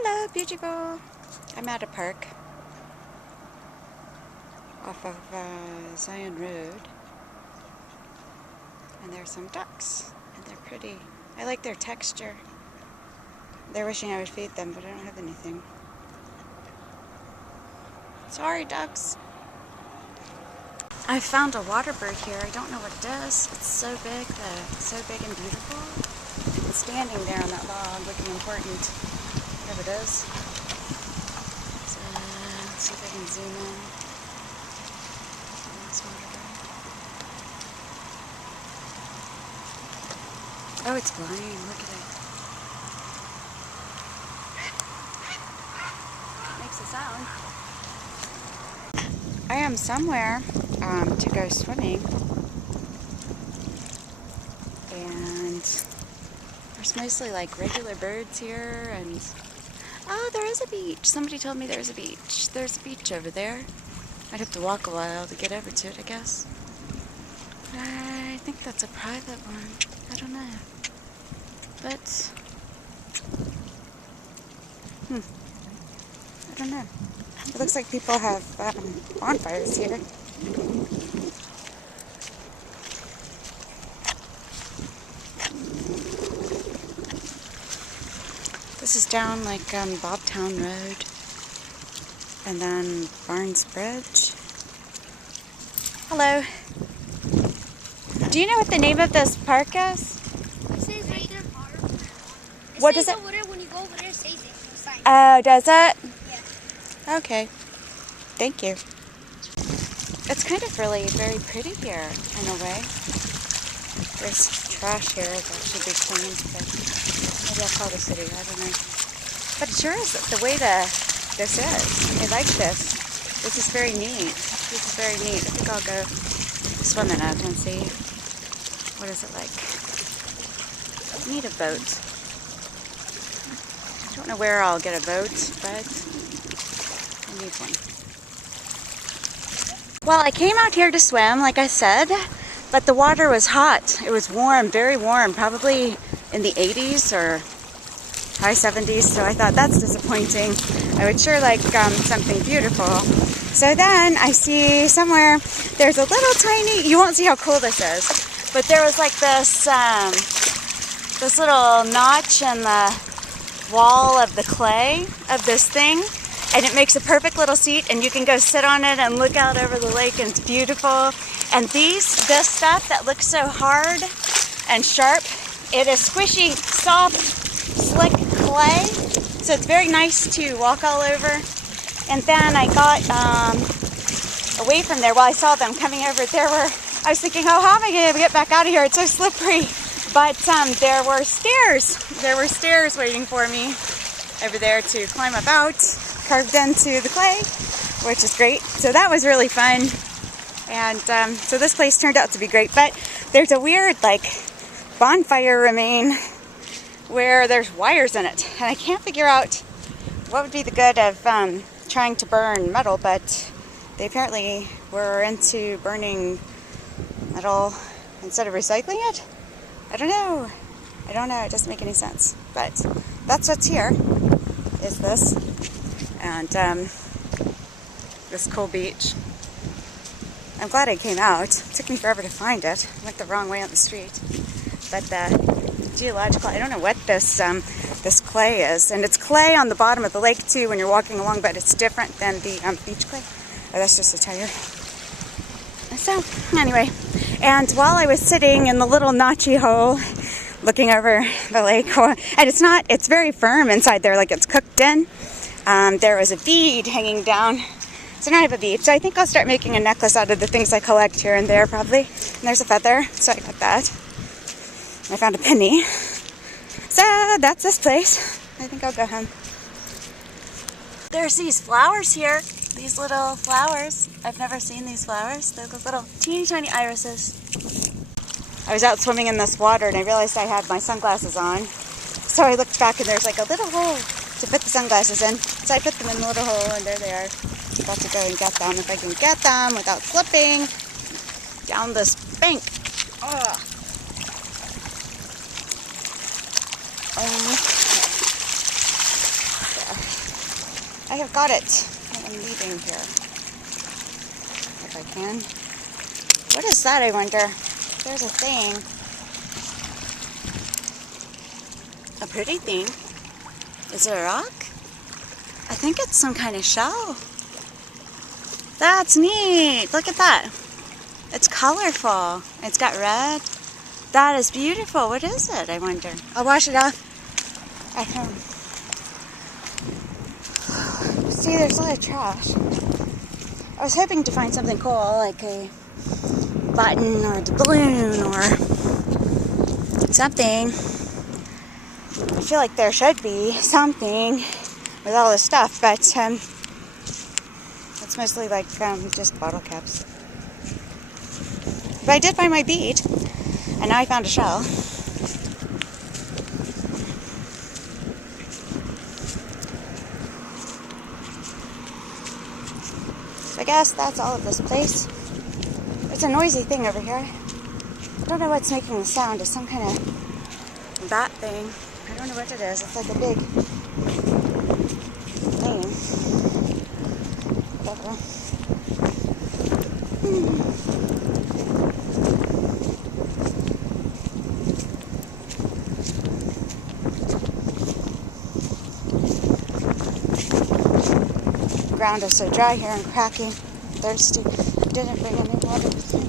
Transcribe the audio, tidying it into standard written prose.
Hello, beautiful. I'm at a park off of Zion Road, and there's some ducks, and they're pretty. I like their texture. They're wishing I would feed them, but I don't have anything. Sorry, ducks. I found a water bird here. I don't know what it does. It's so big, though. So big and beautiful. It's standing there on that log looking important. Whatever it is. So, let's see if I can zoom in. This water bird. Oh, it's flying. Look at it. It makes a sound. I am somewhere to go swimming, and there's mostly like regular birds here, and oh, there is a beach. Somebody told me there's a beach. There's a beach over there. I'd have to walk a while to get over to it, I guess. I think that's a private one. I don't know. But I don't know. It looks like people have bonfires here. This is down like Bobtown Road, and then Barnes Bridge. Hello. Do you know what the name of this park is? It says right there, park. What does it? Over there, when you go over there, it says it. The sign. Oh, does it? Yeah. Okay. Thank you. It's kind of really very pretty here in a way. There's trash here that should be cleaned, but maybe I'll call the city. I don't know. But it sure is the way this is. I like this. This is very neat. This is very neat. I think I'll go swim in it and see what is it like. I need a boat. I don't know where I'll get a boat, but I need one. Well, I came out here to swim, like I said, but the water was hot. It was warm, very warm, probably in the 80s or high 70s, so I thought that's disappointing. I would sure like something beautiful. So then I see somewhere there's a little tiny, you won't see how cool this is, but there was like this, this little notch in the wall of the clay of this thing. And it makes a perfect little seat, and you can go sit on it and look out over the lake, and it's beautiful. And this stuff that looks so hard and sharp, it is squishy, soft, slick clay. So it's very nice to walk all over. And then I got away from there. While I saw them coming over, I was thinking, oh, how am I going to get back out of here? It's so slippery. But there were stairs. There were stairs waiting for me over there to climb up out, carved into the clay, which is great. So that was really fun. And so this place turned out to be great. But there's a weird like bonfire remain where there's wires in it. And I can't figure out what would be the good of trying to burn metal, but they apparently were into burning metal instead of recycling it. I don't know. I don't know. It doesn't make any sense. But that's what's here, is this. And this cool beach. I'm glad I came out. It took me forever to find it. I went the wrong way on the street. But the geological, I don't know what this this clay is. And it's clay on the bottom of the lake too when you're walking along, but it's different than the beach clay. Oh, that's just a tire. So, anyway. And while I was sitting in the little notchy hole looking over the lake, and it's very firm inside there, like it's cooked in. There was a bead hanging down. So now I have a bead. So I think I'll start making a necklace out of the things I collect here and there, probably. And there's a feather, so I got that. And I found a penny. So that's this place. I think I'll go home. There's these flowers here. These little flowers. I've never seen these flowers. They're little teeny tiny irises. I was out swimming in this water and I realized I had my sunglasses on. So I looked back and there's like a little hole to put the sunglasses in. So I put them in the little hole, and there they are. About to go and get them if I can get them without slipping down this bank. Ugh. I have got it. I'm leaving here. If I can. What is that, I wonder? There's a thing. A pretty thing. Is it a rock? I think it's some kind of shell. That's neat. Look at that. It's colorful. It's got red. That is beautiful. What is it, I wonder? I'll wash it off at home. See, there's a lot of trash. I was hoping to find something cool, like a button or a balloon or something. I feel like there should be something with all this stuff, but it's mostly like just bottle caps. But I did find my bead, and now I found a shell. So I guess that's all of this place. It's a noisy thing over here. I don't know what's making the sound. It's some kind of bat thing. I don't know what it is. It's like a big thing. Whatever. The ground is so dry here and cracky. I'm thirsty. I didn't bring any water with me.